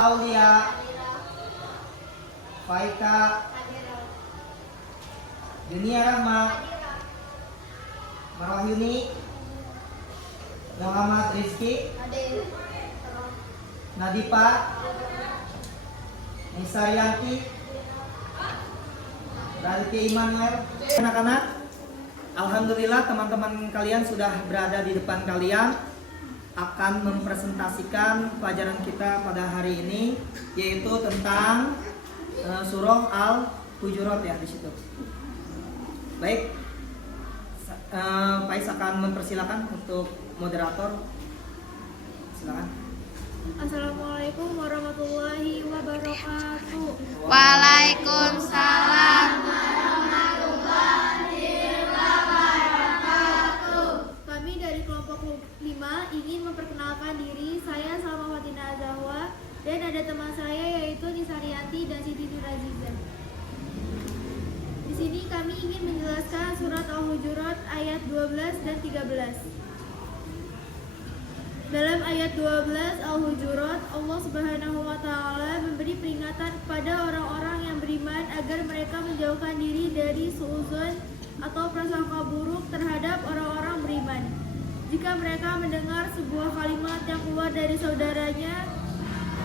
Aulia, Faika, Dunia Rahma, Marahyuni, Muhammad Rizki, Nadipa, Nisarianti, Raditya Immanuel. Anak-anak, alhamdulillah teman-teman kalian sudah berada di depan kalian akan mempresentasikan pelajaran kita pada hari ini, yaitu tentang surah Al-Hujurat ya di situ. Baik, Pais akan mempersilakan untuk moderator. Silakan. Assalamualaikum warahmatullahi wabarakatuh. Waalaikumsalam. Kami dari kelompok 5 ingin memperkenalkan diri. Saya Salma Fatina Azahwa dan ada teman saya yaitu Nisarianti dan Siti Nuraziza. Di sini kami ingin menjelaskan surat Al-Hujurat ayat 12 dan 13. Dalam ayat 12 Al-Hujurat, Allah Subhanahu wa taala memberi peringatan kepada orang-orang yang beriman agar mereka menjauhkan diri dari suudzon atau prasangka buruk terhadap orang-orang beriman. Jika mereka mendengar sebuah kalimat yang keluar dari saudaranya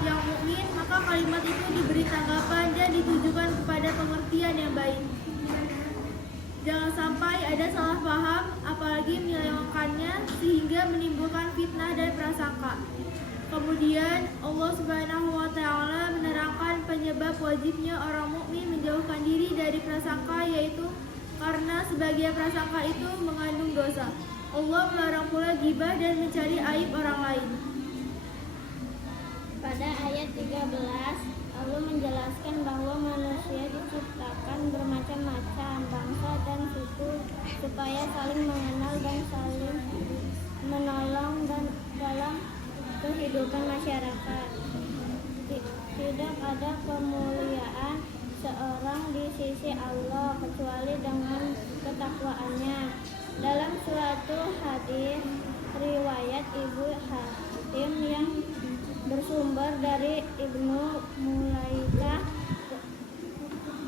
yang mukmin, maka kalimat itu diberi tanggapan dan ditujukan kepada pengertian yang baik. Jangan sampai ada salah paham, apalagi menyelewengkannya sehingga menimbulkan fitnah dan prasangka. Kemudian Allah Subhanahu wa taala menerangkan penyebab wajibnya orang mukmin menjauhkan diri dari prasangka, yaitu karena sebagian prasangka itu mengandung dosa. Allah melarang pula ghibah dan mencari aib orang lain. Pada ayat 13 Allah menjelaskan bahwa manusia diciptakan bermacam-macam bangsa dan suku supaya saling mengenal dan saling menolong dan dalam kehidupan masyarakat. Tidak ada kemuliaan seorang di sisi Allah kecuali dengan ketakwaannya. Dalam suatu hadis riwayat Ibu Hatim yang bersumber dari Ibnu Mulaikah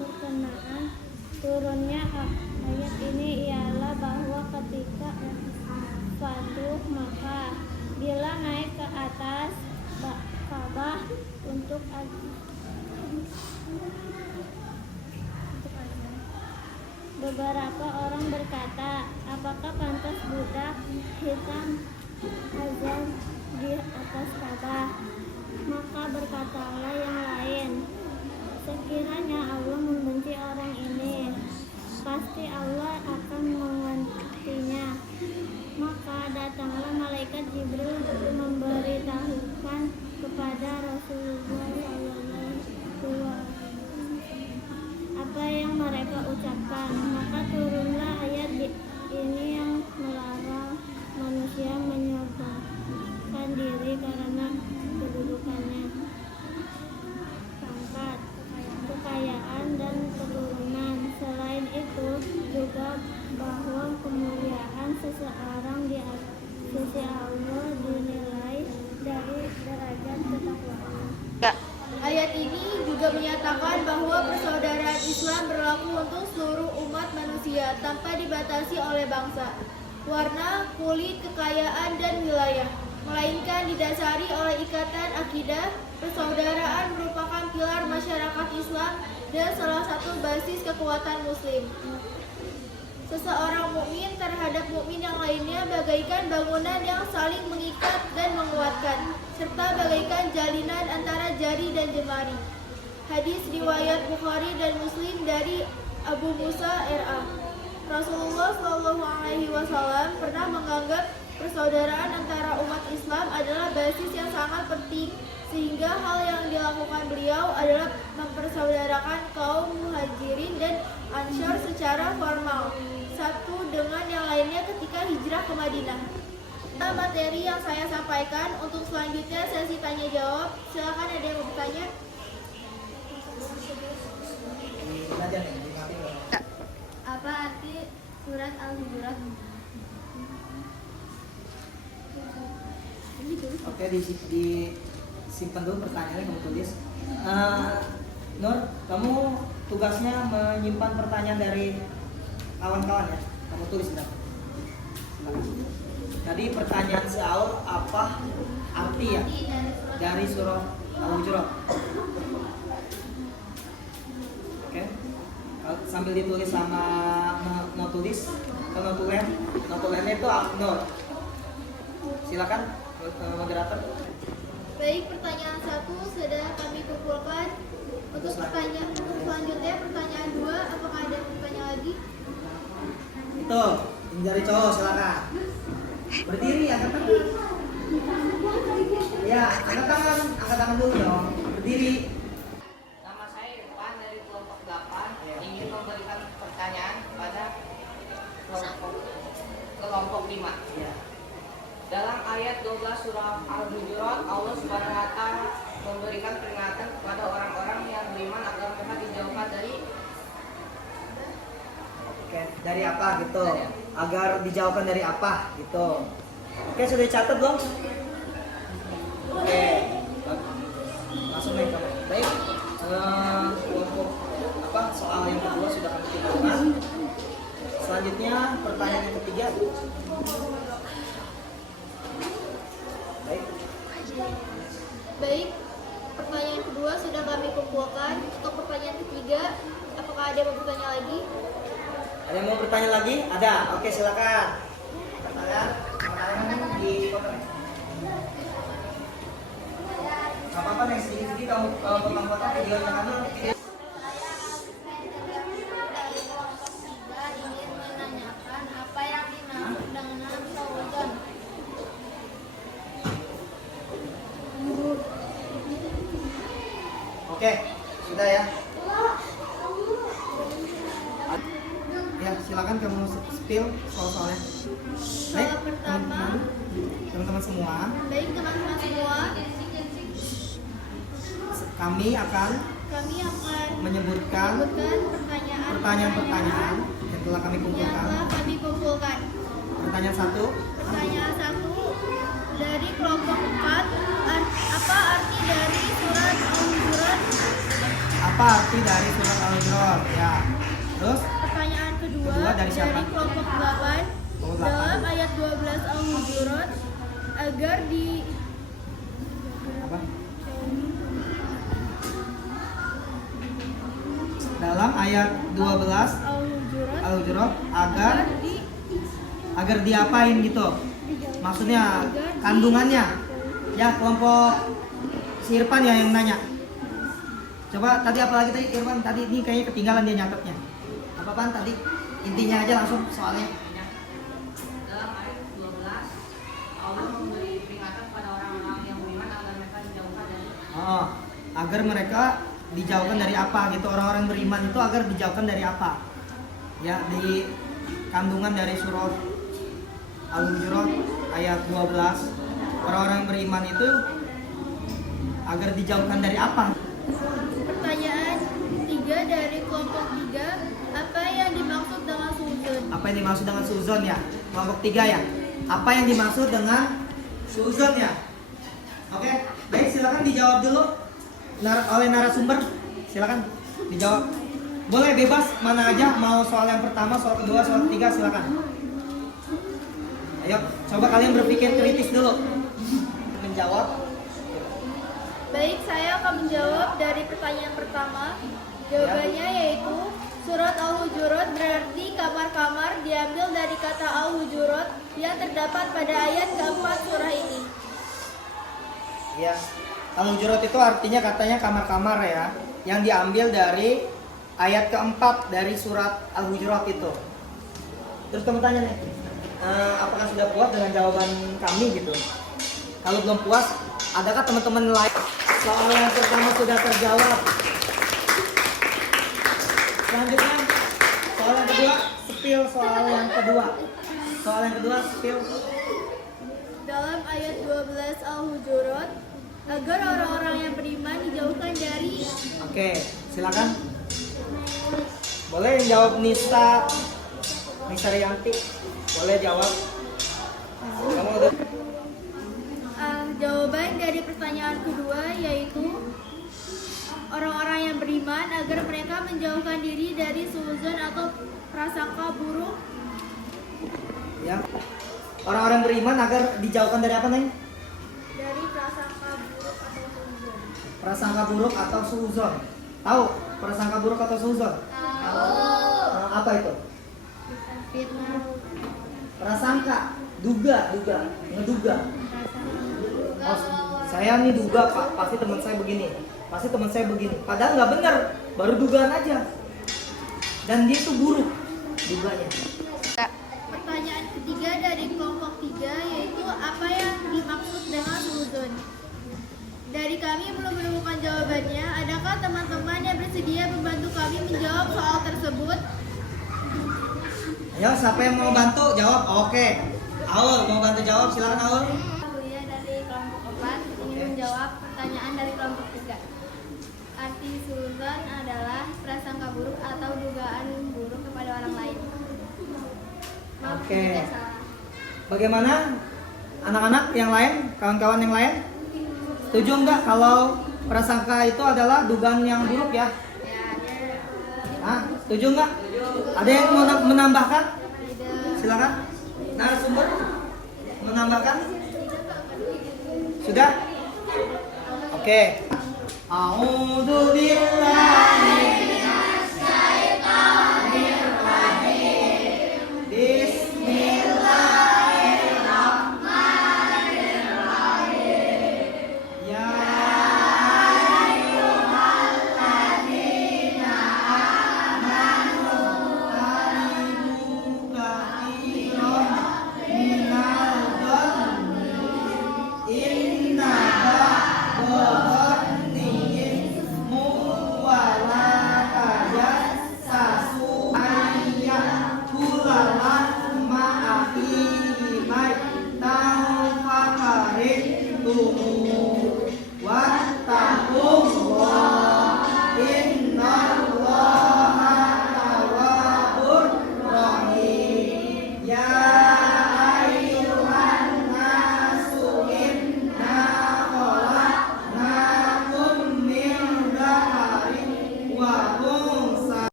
berkenaan turunnya ayat ini ialah bahwa ketika Fatuh Makkah, bila naik ke atas Ka'bah untuk beberapa orang berkata, apakah pantas budak hitam azan di atas Ka'bah? Maka berkatalah yang lain, sekiranya Allah membenci orang ini, pasti Allah akan menggantinya. Maka datanglah malaikat Jibril memberitahukan kepada Rasulullah SAW apa yang mereka ucapkan. Maka turunlah ayat ini yang melarang manusia menyombongkan diri karena kedudukannya, pangkat, kekayaan, dan keturunan. Selain itu juga bahwa kemuliaan seseorang di sisi Allah dinilai dari derajat ketakwaan. Ayat ini juga menyatakan bahwa persaudaraan Islam berlaku untuk seluruh umat manusia tanpa dibatasi oleh bangsa, warna, kulit, kekayaan, dan wilayah, melainkan didasari oleh ikatan akidah. Persaudaraan merupakan pilar masyarakat Islam dan salah satu basis kekuatan Muslim. Seseorang mukmin terhadap mukmin yang lainnya bagaikan bangunan yang saling mengikat dan menguatkan, serta bagaikan jalinan antara jari dan jemari. Hadis riwayat Bukhari dan Muslim dari Abu Musa R.A. Rasulullah SAW pernah menganggap persaudaraan antara umat Islam adalah basis yang sangat penting, sehingga hal yang dilakukan beliau adalah mempersaudarakan kaum muhajirin dan Ansyar secara formal satu dengan yang lainnya ketika hijrah ke Madinah. Nah, materi yang saya sampaikan. Untuk selanjutnya sesi tanya jawab. Silakan, ada yang mau bertanya? Apa arti surat Al-Hujurat? Oke, di simpan dulu pertanyaannya, kamu tulis. Nur, kamu tugasnya menyimpan pertanyaan dari kawan-kawan ya. Kamu tulis bentar. Tadi pertanyaan si Aul, apa arti ya dari surah Al-Hujurat? Oke. Sambil ditulis sama notulis atau notulen. Notulennya itu Nur. Silakan moderator. Baik, pertanyaan 1 sudah kami kumpulkan. Untuk pertanyaan selanjutnya, pertanyaan 2, apakah ada pertanyaan lagi? Itu, ini dari cowok, silakan. Berdiri, angkat tangan. Ya, angkat tangan dulu dong. Berdiri. Nama saya Irfan dari kelompok 8 ingin memberikan pertanyaan kepada kelompok 5. Ya. Dalam ayat 12 surah Al-Hujurat, Allah Subhanahu wa taala memberikan peringatan kepada orang-orang yang beriman agar mereka dijauhkan dari Oke, dari apa gitu? Agar dijauhkan dari apa gitu. Oke, sudah dicatat belum? Oke. Langsung naik kamu. Baik. Kelompok apa? Soal yang kedua sudah kami timpulkan. Selanjutnya pertanyaan yang ketiga. Baik. Baik, pertanyaan kedua sudah kami kumpulkan. Untuk pertanyaan ketiga, apakah ada yang mau bertanya lagi? Ada yang mau bertanya lagi? Ada. Oke, silakan. Pertanyaan di foto. Gak apa-apa yang sedikit-sedikit kamu kalau potong foto videonya kamu. Dari kelompok 3 ingin menanyakan apa yang dimaksud dengan sauzon. Oke, sudah ya. Ya, silakan kamu spill soal-soalnya. Baik, Soal pertama. teman-teman semua, Baik, teman-teman semua, kami akan menyebutkan menyebutkan pertanyaan-pertanyaan yang telah kami yang kumpulkan. telah kami kumpulkan. Pertanyaan 1, Pertanyaan 1 dari kelompok 4, apa arti dari surat Al-Hujurat? apa arti dari surat Al-Hujurat? Ya. Terus Pertanyaan kedua Kedua dari siapa? kelompok 8, Kelompok 8. dalam ayat 12 Al-Hujurat agar di apa? Dalam ayat 12 Al-Hujurat Al-Hujurat agar diapain gitu? Maksudnya kandungannya. Ya, kelompok si Irfan ya yang nanya. Coba tadi apa lagi tadi Irfan? Tadi ini kayaknya ketinggalan dia nyatetnya. Apa-apaan tadi? Intinya aja langsung soalnya. dalam ayat 12 Allah memberi peringatan kepada orang-orang yang beriman agar mereka dijauhkan dari Oh, agar mereka dijauhkan dari apa gitu. Orang-orang beriman itu agar dijauhkan dari apa? Ya, di kandungan dari surah Al-Hujurat ayat 12. Orang-orang beriman itu agar dijauhkan dari apa? Pertanyaan 3 dari kelompok 3, apa yang dimaksud dengan suzon? Apa yang dimaksud dengan suzon ya? Kelompok 3 ya? Apa yang dimaksud dengan suzon ya? Oke, baik, silakan dijawab dulu oleh narasumber. Silakan dijawab. Boleh bebas mana aja, mau soal yang pertama, soal kedua, soal ketiga, silakan. Ayo, coba kalian berpikir kritis dulu. Menjawab. Baik, saya akan menjawab dari pertanyaan pertama. Jawabannya yaitu surat Al-Hujurat berarti kamar-kamar diambil dari kata Al-Hujurat yang terdapat pada ayat keempat surah ini. Ya, Al-Hujurat itu artinya katanya kamar-kamar ya, yang diambil dari ayat keempat dari surat Al-Hujurat itu. Terus kamu tanya nih, apakah sudah puas dengan jawaban kami gitu? Kalau belum puas, adakah teman-teman lain? Soal yang pertama sudah terjawab. Selanjutnya, soal yang kedua, spill soal yang kedua. Soal yang kedua, spill. Dalam ayat 12 Al-Hujurat, agar orang-orang yang beriman dijauhkan dari. Oke, silakan. Boleh yang jawab Nisa Rianti. Boleh jawab. Kamu udah. Jawaban dari pertanyaan pertanyaan kedua yaitu orang-orang yang beriman agar mereka menjauhkan diri dari suudzon atau prasangka buruk. Ya. Orang-orang beriman agar dijauhkan dari apa, Neng? Dari prasangka buruk atau suudzon. Prasangka buruk atau suudzon. Tahu prasangka buruk atau suudzon? Apa itu? Fitnah. Prasangka, duga, ngeduga. Oh, saya nih duga Pak, pasti teman saya begini. Padahal nggak benar, baru dugaan aja. Dan dia itu buruk duganya. Pertanyaan ketiga dari kelompok 3 yaitu apa yang dimaksud dengan suudzon? Dari kami belum menemukan jawabannya. Adakah teman-teman yang bersedia membantu kami menjawab soal tersebut? Ayo, siapa yang mau bantu jawab? Oke. Aul mau bantu jawab, silakan Aul. Kuliah dari kelompok 4 ingin menjawab pertanyaan dari kelompok 3. Arti suudzon adalah prasangka buruk atau dugaan buruk kepada orang lain. Maaf Oke. jika salah. Bagaimana anak-anak yang lain, kawan-kawan yang lain? Setuju nggak kalau prasangka itu adalah dugaan yang buruk ya? Setuju nggak? Ada yang mau menambahkan? Silakan. Narasumber menambahkan? Sudah? Oke. A'udzu billahi